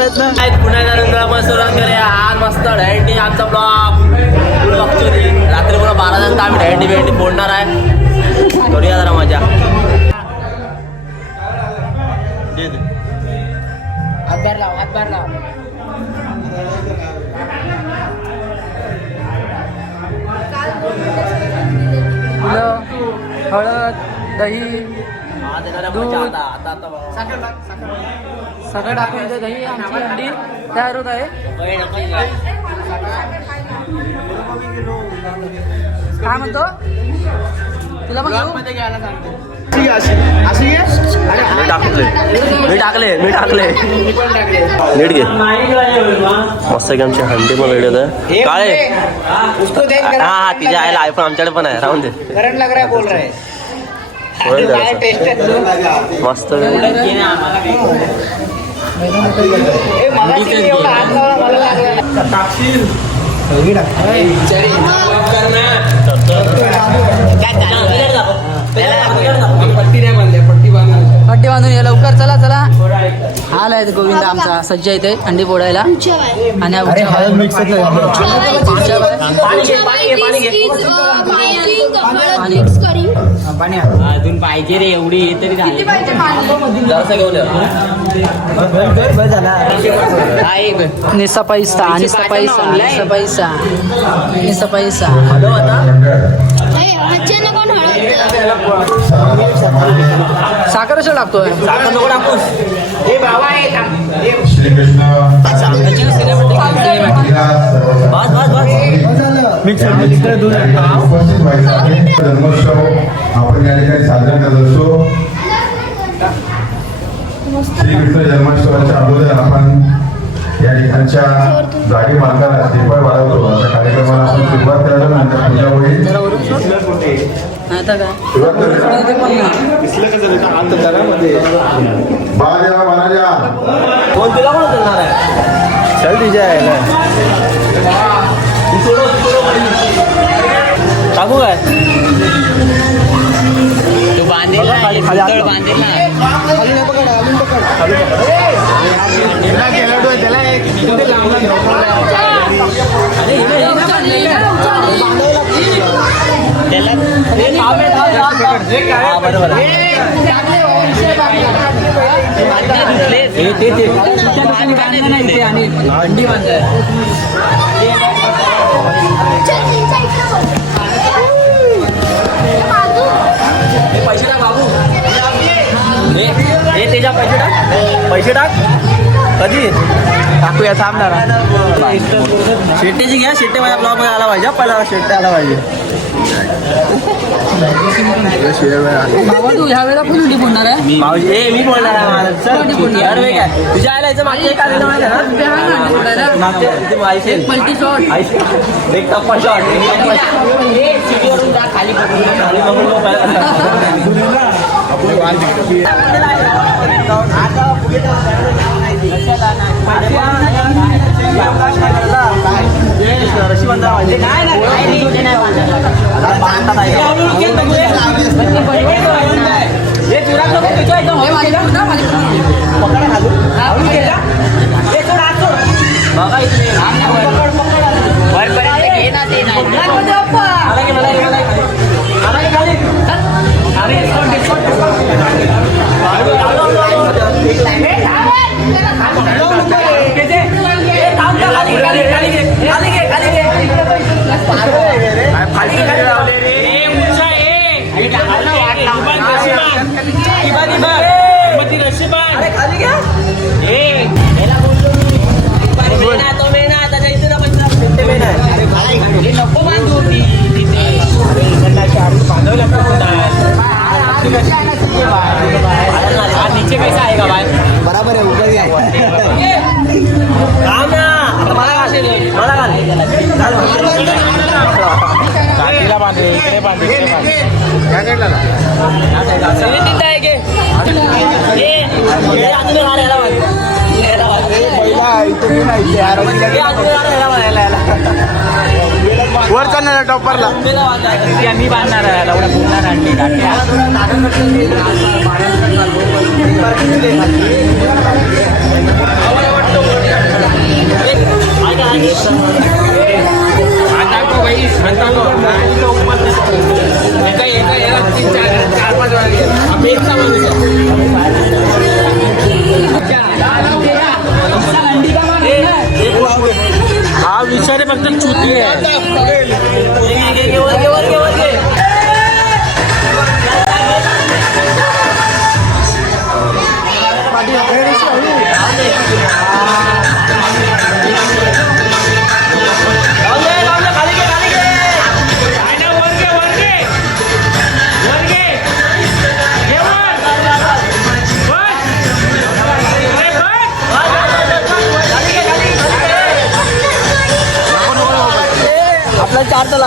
प्रयत्न पुण्याला सुरुवात करूया. आज मस्त डॅन्टी आमचा ब्लॉग बघतो. रात्री पुन्हा 12 नंतर आम्ही डॅन्टी बिंटी फोडणार आहे. करूया जरा मजा. हातभार लाव, हातभार लाव. फुलं, हळद, दही, दूध, सगळं टाकून ते दही आमची अंडी तयार होत आहे. काय म्हणतो तुला पण घ्यायला सांगतो. मी टाकले नीट घे. मस्त की आमची हंडी पण रेडी होत. काळे हा तिच्या आईला आयफोन आमच्याकडे पण आहे. राहून दे. मस्त पट्टी बांधून ये लवकर. चला चला. हाल आहे गोविंद आमचा सज्ज इथे अंडी फोडायला. आणि अजून पाहिजे रे एवढी तरी निसा पैसा निसा पैसा निसा पैसा निसा पैसा. साखर कशा लागतोय. जन्मोत्सव आपण या ठिकाणी साजरा करत असतो. श्रीकृष्ण जन्मोत्सवाच्या अगोदर आपण या ठिकाणच्या जागे मार्गाला श्रीफळ वाढवतो. त्या कार्यक्रमाला आपण सुरुवात केल्यानंतर पूजा होईल. चल तिच्या आहे टाकू काय तू बांधेल बांधेल अंडी बांधाय. पैसे टाक बाबू. त्याच्या पैसे टाक कधी टाकूया. थांबणार शेट्टीची घ्या. शेट्टे माझ्या ब्लॉग मध्ये आला पाहिजे. पहिला शेट्टे आला पाहिजे. बाबा तू ह्या वेळेला पण अंडी फोडणार आहे. मी बोलणार आहे. तुझ्या आयला याचं मागे एक आलेलं माहिती आहे ना. पलटी शॉट एक टप्पा शॉट खाली नीचे कैसा आएगा भाई. बराबर आहे. ऊपर आहे. काठीला बांधे इकडे बांधे वर चालणार टॉपरला मी बांधणार आहे एवढा पूर्ण अंडी किती आपला 4 तर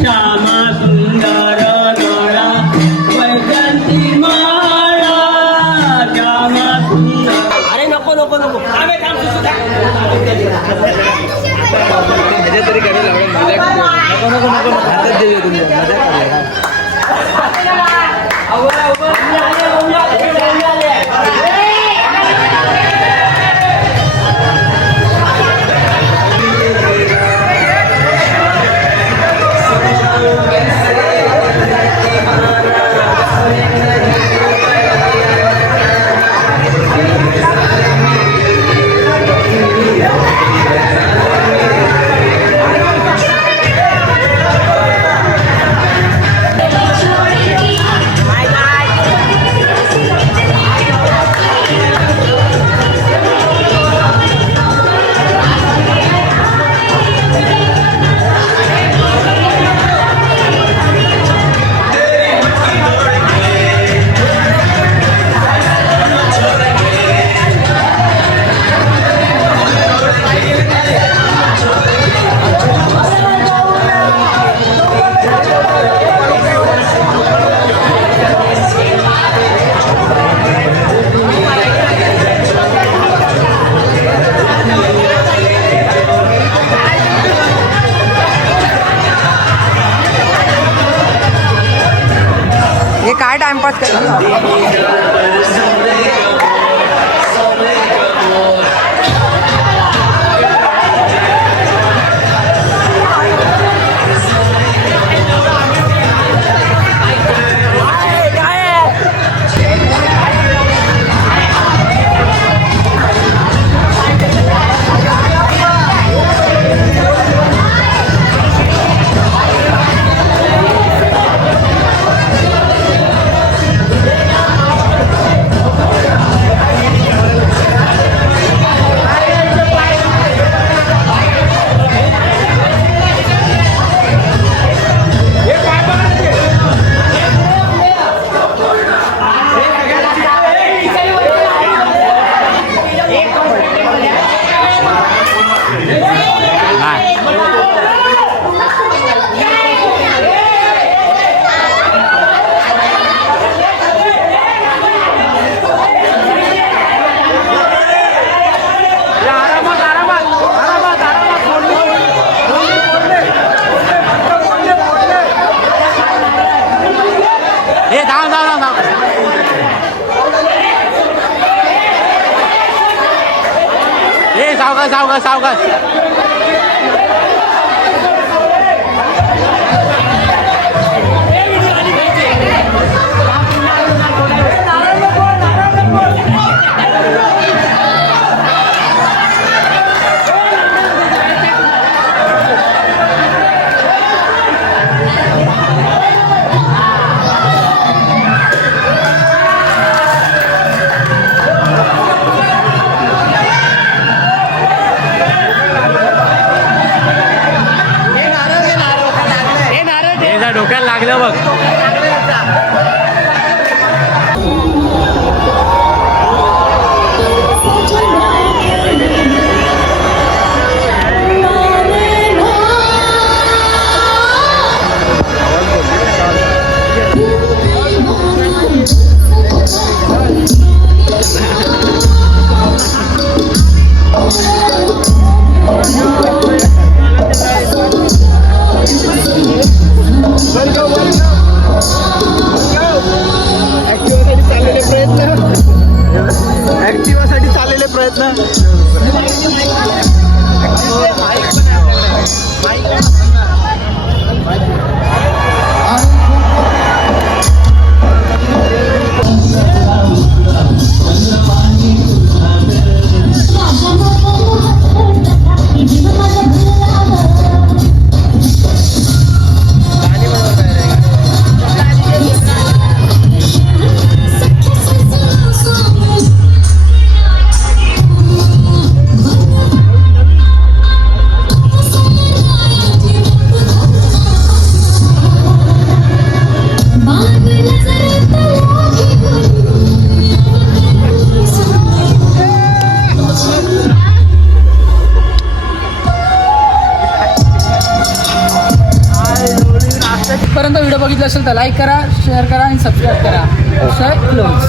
श्यामा सुंदर डोळा वैजंती माळा श्यामा सुंदर. अरे नको नको नको तरी करेल नको नको नको हातात देऊया तुम्ही मजा करूया. हे काय टाइमपास सावकाश सावकाश डोक्याला लागलं बघ. इथपर्यंत व्हिडिओ बघितला असेल तर लाईक करा, शेअर करा आणि सबस्क्राईब करा. क्लोज.